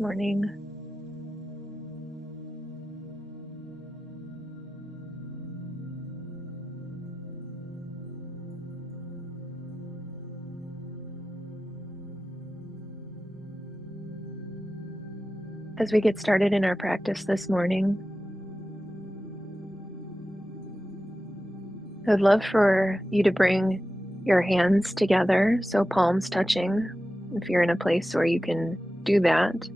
morning. As we get started in our practice this morning, I'd love for you to bring your hands together, so palms touching, if you're in a place where you can do that.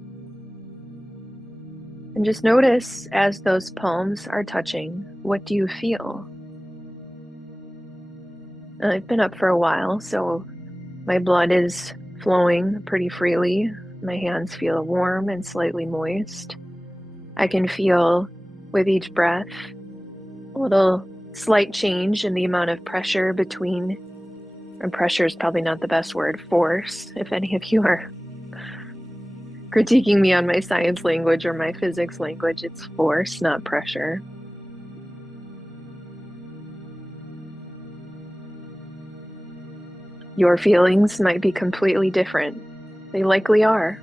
And just notice as those palms are touching, what do you feel? I've been up for a while, so my blood is flowing pretty freely. My hands feel warm and slightly moist. I can feel with each breath a little slight change in the amount of pressure between, and pressure is probably not the best word, force, if any of you are critiquing me on my science language or my physics language, it's force, not pressure. Your feelings might be completely different. They likely are.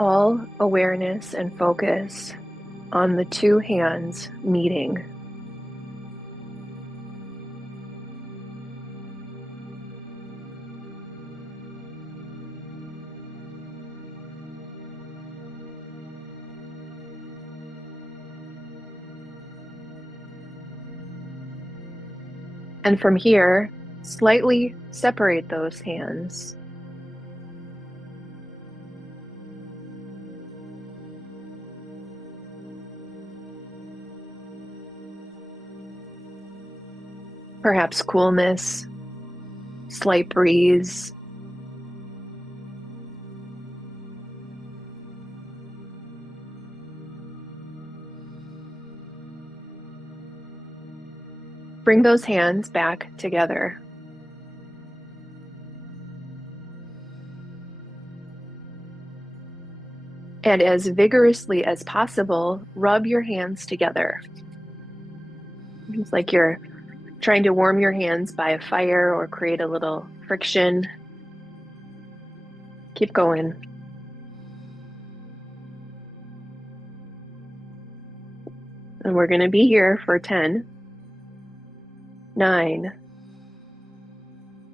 All awareness and focus on the two hands meeting. And from here, slightly separate those hands. Perhaps coolness, slight breeze. Bring those hands back together. And as vigorously as possible, rub your hands together. It's like you're trying to warm your hands by a fire or create a little friction. Keep going. And we're going to be here for 10, 9,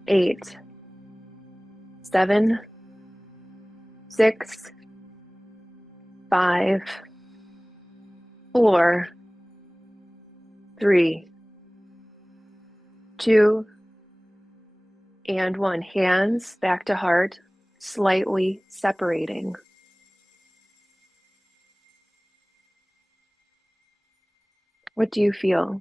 8, 7, 6, 5, 4, 3, 2, and 1. Hands back to heart, slightly separating. What do you feel?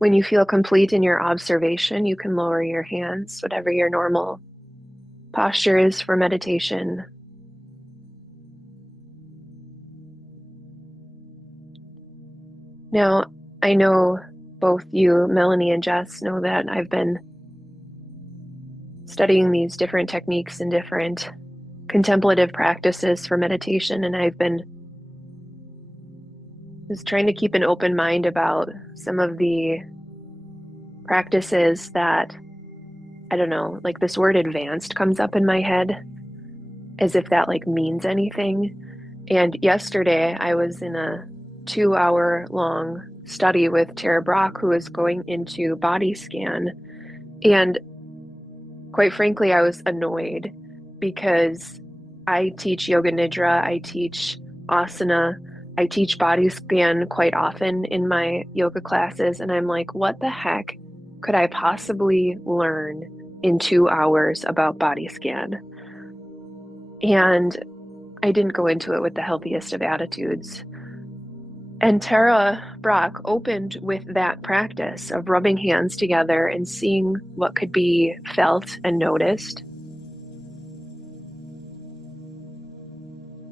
When you feel complete in your observation, you can lower your hands, whatever your normal posture is for meditation. Now, I know both you, Melanie, and Jess know that I've been studying these different techniques and different contemplative practices for meditation, and I've been just trying to keep an open mind about some of the practices that, I don't know, like this word advanced comes up in my head as if that like means anything. And yesterday I was in a 2-hour long study with Tara Brach, who is going into body scan. And quite frankly, I was annoyed because I teach yoga nidra, I teach asana, I teach body scan quite often in my yoga classes. And I'm like, what the heck could I possibly learn in 2 hours about body scan? And I didn't go into it with the healthiest of attitudes. And Tara Brach opened with that practice of rubbing hands together and seeing what could be felt and noticed.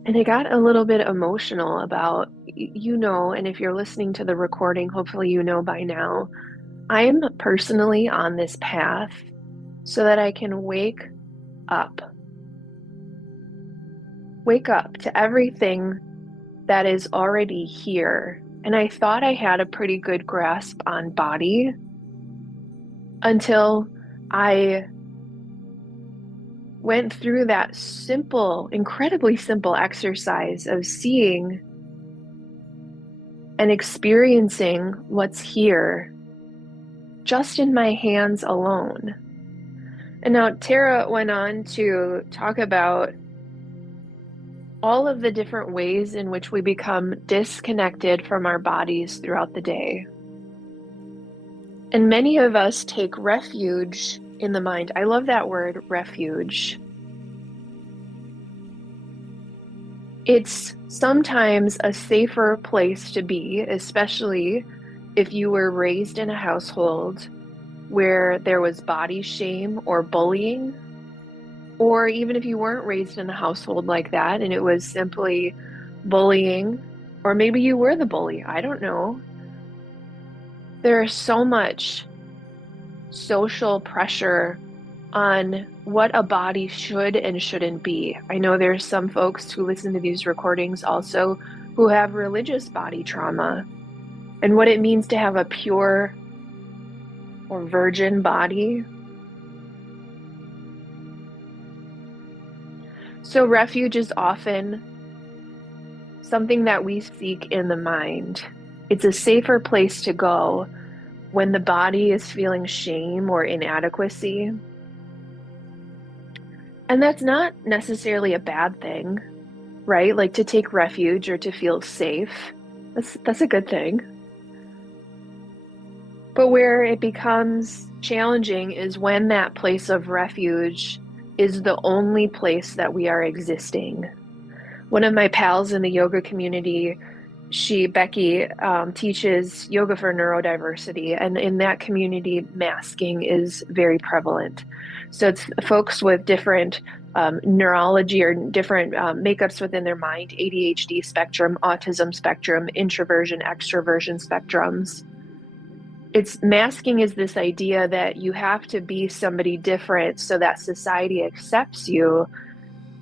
And I got a little bit emotional about, and if you're listening to the recording, hopefully you know by now, I'm personally on this path so that I can up, wake up to everything that is already here. And I thought I had a pretty good grasp on body until I went through that simple, incredibly simple exercise of seeing and experiencing what's here just in my hands alone. And now Tara went on to talk about all of the different ways in which we become disconnected from our bodies throughout the day. And many of us take refuge in the mind. I love that word, refuge. It's sometimes a safer place to be, especially if you were raised in a household where there was body shame or bullying, or even if you weren't raised in a household like that and it was simply bullying, or maybe you were the bully, I don't know. There's so much social pressure on what a body should and shouldn't be. I know there's some folks who listen to these recordings also who have religious body trauma and what it means to have a pure or virgin body. So refuge is often something that we seek in the mind. It's a safer place to go when the body is feeling shame or inadequacy. And that's not necessarily a bad thing, right? Like to take refuge or to feel safe. That's a good thing. But where it becomes challenging is when that place of refuge is the only place that we are existing. One of my pals in the yoga community, Becky, teaches yoga for neurodiversity, and in that community, masking is very prevalent. So it's folks with different neurology or different makeups within their mind, ADHD spectrum, autism spectrum, introversion, extroversion spectrums. It's masking is this idea that you have to be somebody different so that society accepts you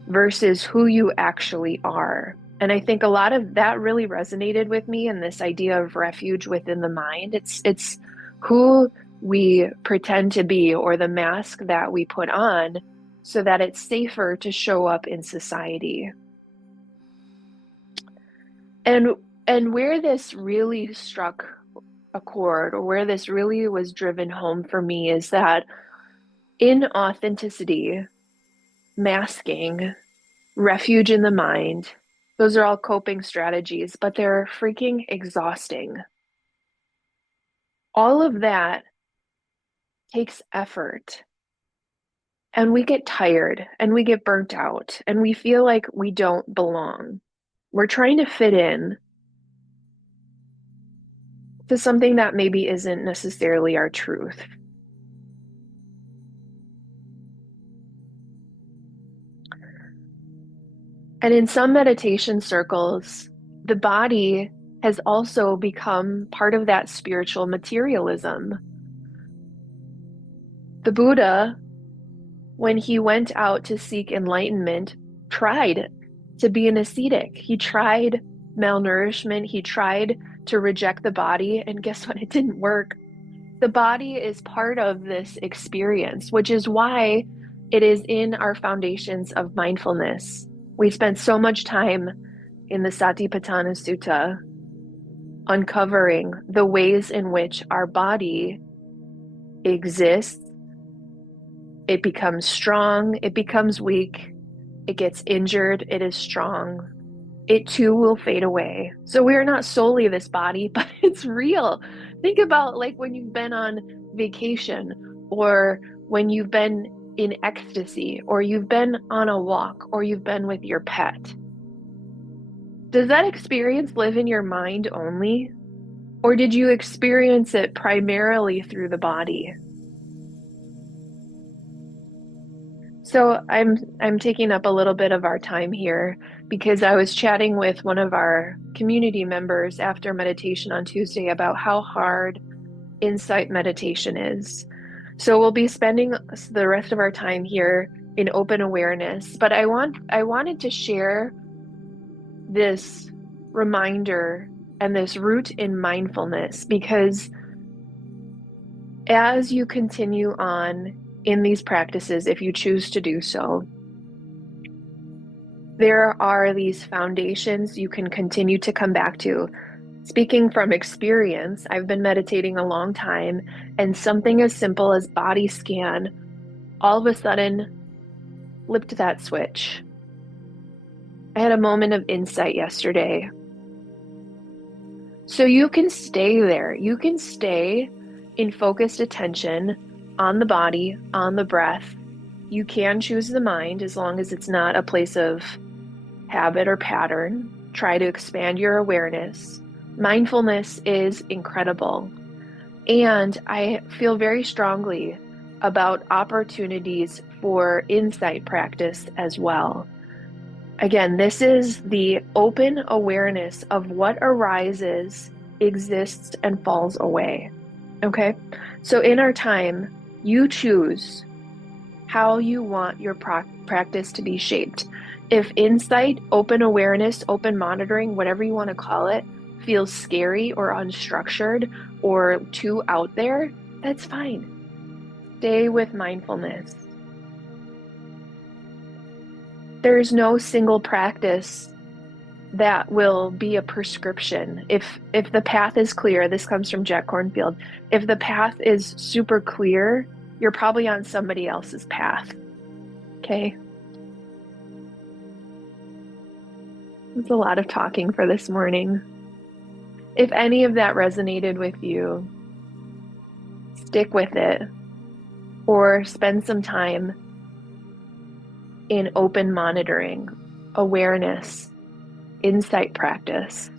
versus who you actually are. And I think a lot of that really resonated with me in this idea of refuge within the mind. It's who we pretend to be or the mask that we put on so that it's safer to show up in society. And where this really struck a chord, or where this really was driven home for me, is that in authenticity, masking, refuge in the mind, those are all coping strategies, but they're freaking exhausting. All of that takes effort. And we get tired and we get burnt out and we feel like we don't belong. We're trying to fit in to something that maybe isn't necessarily our truth. And in some meditation circles, the body has also become part of that spiritual materialism. The Buddha, when he went out to seek enlightenment, tried to be an ascetic. He tried malnourishment. He tried to reject the body. And guess what? It didn't work. The body is part of this experience, which is why it is in our foundations of mindfulness. We spent so much time in the Satipatthana Sutta uncovering the ways in which our body exists. It becomes strong, it becomes weak, it gets injured, it is strong. It too will fade away. So we are not solely this body, but it's real. Think about like when you've been on vacation, or when you've been in ecstasy, or you've been on a walk, or you've been with your pet. Does that experience live in your mind only? Or did you experience it primarily through the body? So I'm taking up a little bit of our time here because I was chatting with one of our community members after meditation on Tuesday about how hard insight meditation is. So we'll be spending the rest of our time here in open awareness, but I wanted to share this reminder and this root in mindfulness because as you continue on in these practices, if you choose to do so, there are these foundations you can continue to come back to. Speaking from experience, I've been meditating a long time, and something as simple as body scan all of a sudden flipped that switch. I had a moment of insight yesterday. So you can stay there. You can stay in focused attention on the body, on the breath. You can choose the mind as long as it's not a place of habit or pattern. Try to expand your awareness. Mindfulness is incredible. And I feel very strongly about opportunities for insight practice as well. Again, this is the open awareness of what arises, exists, and falls away. Okay? So in our time, you choose how you want your practice to be shaped. If insight, open awareness, open monitoring, whatever you want to call it, feels scary or unstructured or too out there, that's fine. Stay with mindfulness. There's no single practice that will be a prescription. If the path is clear, this comes from Jack Kornfield. If the path is super clear, you're probably on somebody else's path. Okay? It's a lot of talking for this morning. If any of that resonated with you, stick with it or spend some time in open monitoring, awareness, insight practice.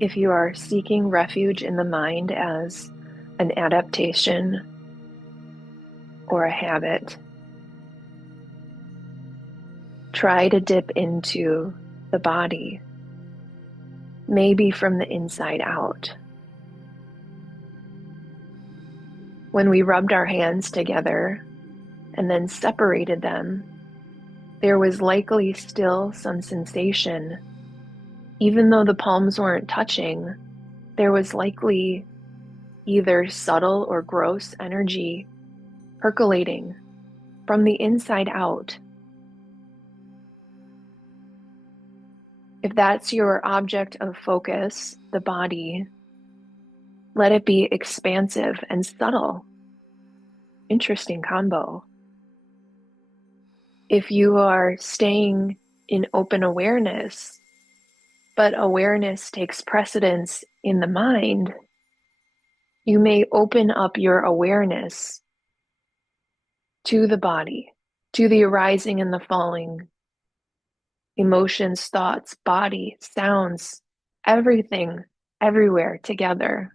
If you are seeking refuge in the mind as an adaptation or a habit, try to dip into the body, maybe from the inside out. When we rubbed our hands together and then separated them, there was likely still some sensation. Even though the palms weren't touching, there was likely either subtle or gross energy percolating from the inside out. If that's your object of focus, the body, let it be expansive and subtle. Interesting combo. If you are staying in open awareness, but awareness takes precedence in the mind, you may open up your awareness to the body, to the arising and the falling, emotions, thoughts, body, sounds, everything, everywhere together.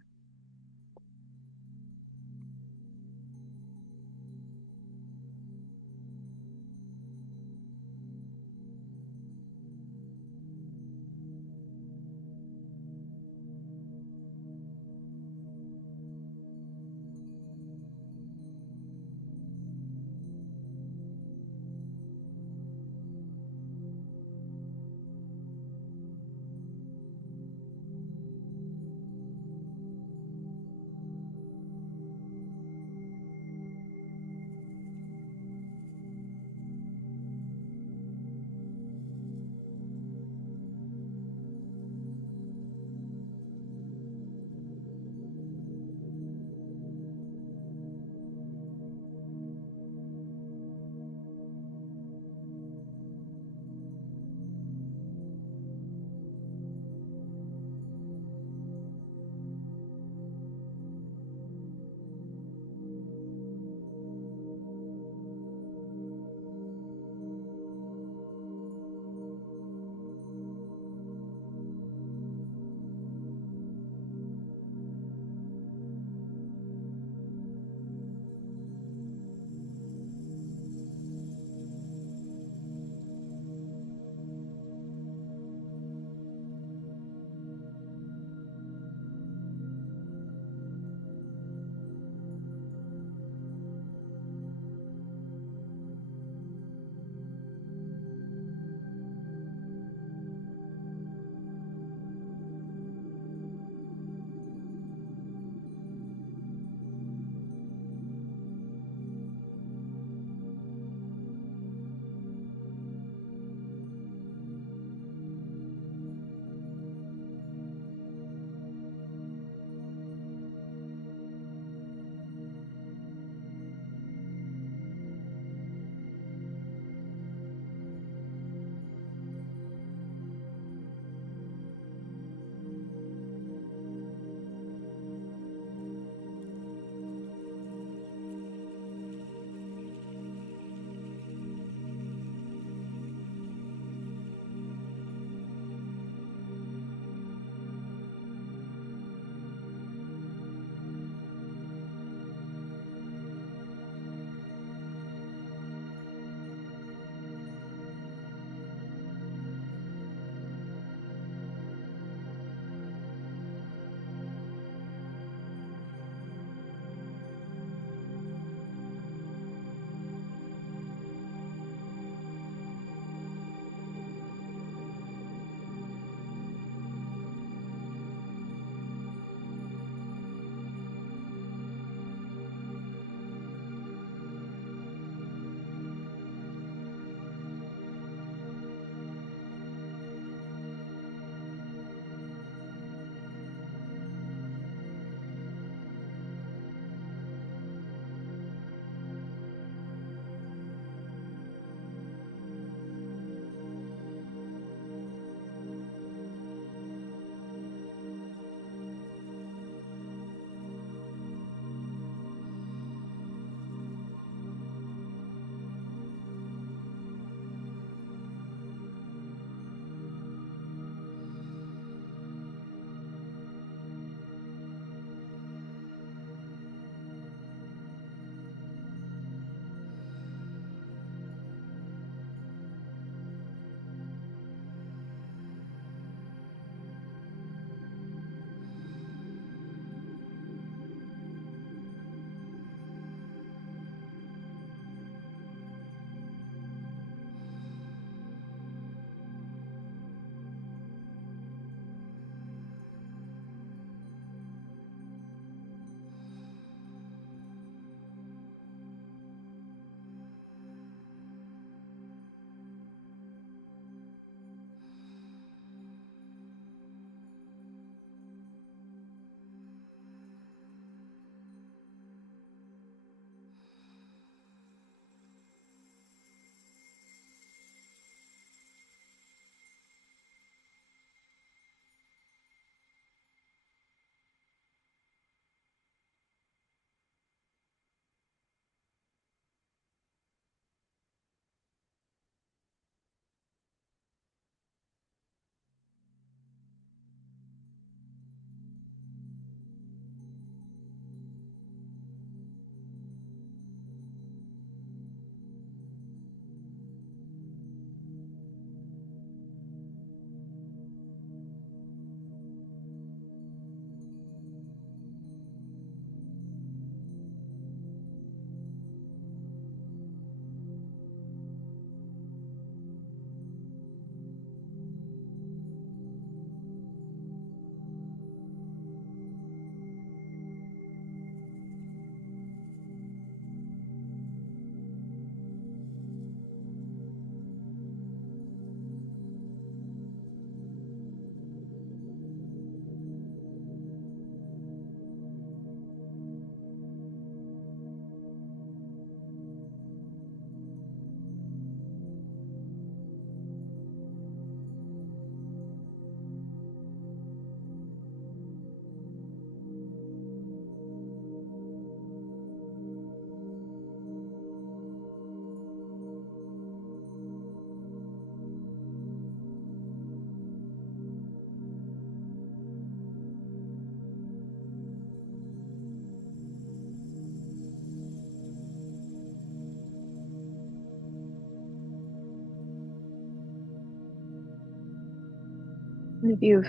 And if you've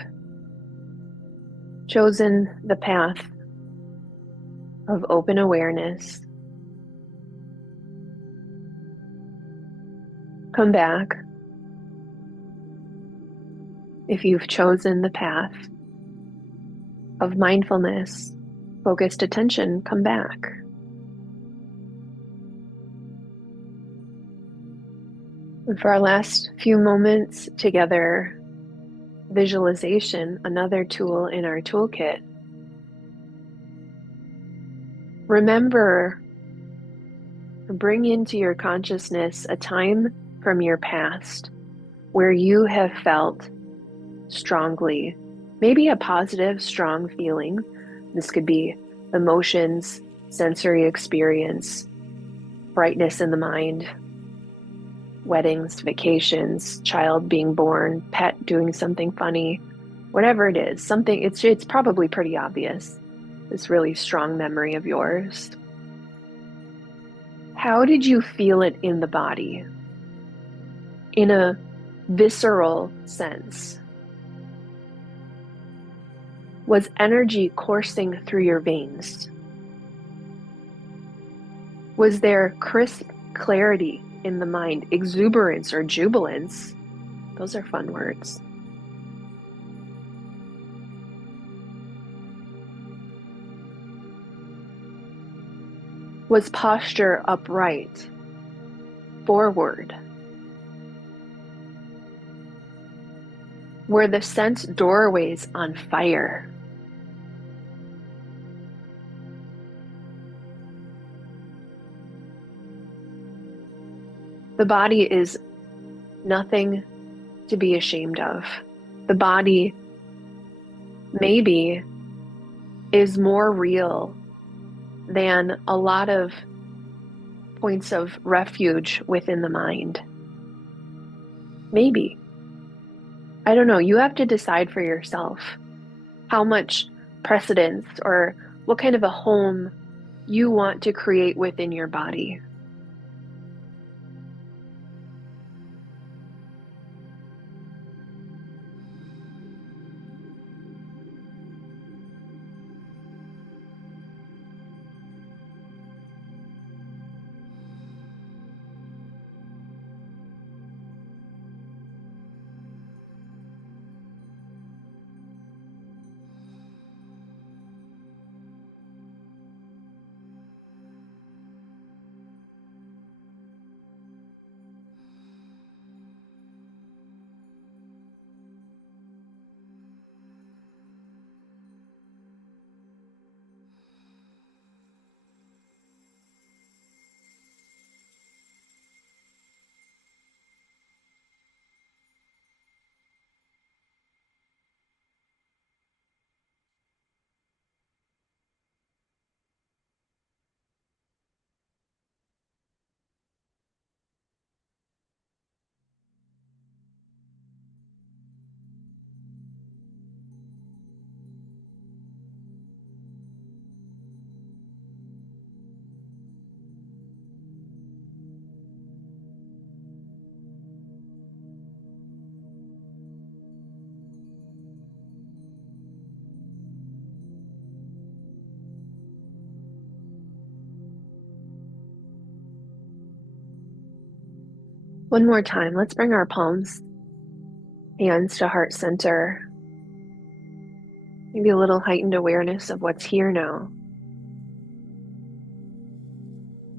chosen the path of open awareness, come back. If you've chosen the path of mindfulness, focused attention, come back. And for our last few moments together, visualization, another tool in our toolkit. Remember, bring into your consciousness a time from your past where you have felt strongly, maybe a positive, strong feeling. This could be emotions, sensory experience, brightness in the mind, weddings, vacations, child being born, pet doing something funny, whatever it is, something, it's probably pretty obvious, this really strong memory of yours. How did you feel it in the body? In a visceral sense? Was energy coursing through your veins? Was there crisp clarity in the mind, exuberance or jubilance? Those are fun words. Was posture upright, forward? Were the sense doorways on fire? The body is nothing to be ashamed of. The body maybe is more real than a lot of points of refuge within the mind. Maybe. I don't know. You have to decide for yourself how much precedence or what kind of a home you want to create within your body. One more time, let's bring our palms, hands to heart center. Maybe a little heightened awareness of what's here now.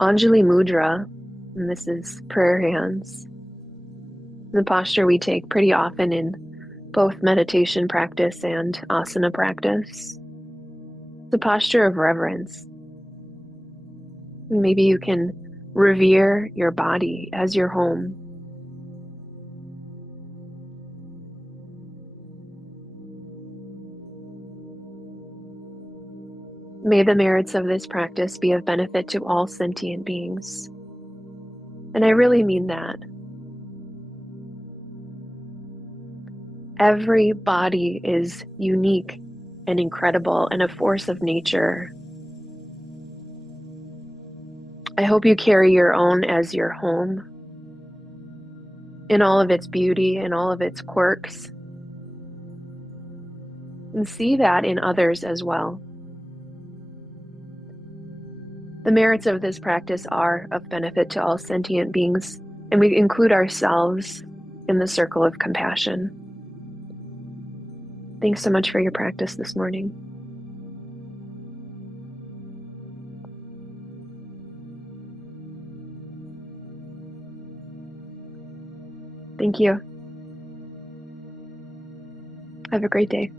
Anjali Mudra, and this is prayer hands. The posture we take pretty often in both meditation practice and asana practice. The posture of reverence. Maybe you can revere your body as your home. May the merits of this practice be of benefit to all sentient beings. And I really mean that. Every body is unique and incredible and a force of nature. I hope you carry your own as your home in all of its beauty and all of its quirks. and see that in others as well. The merits of this practice are of benefit to all sentient beings, and we include ourselves in the circle of compassion. Thanks so much for your practice this morning. Thank you. Have a great day.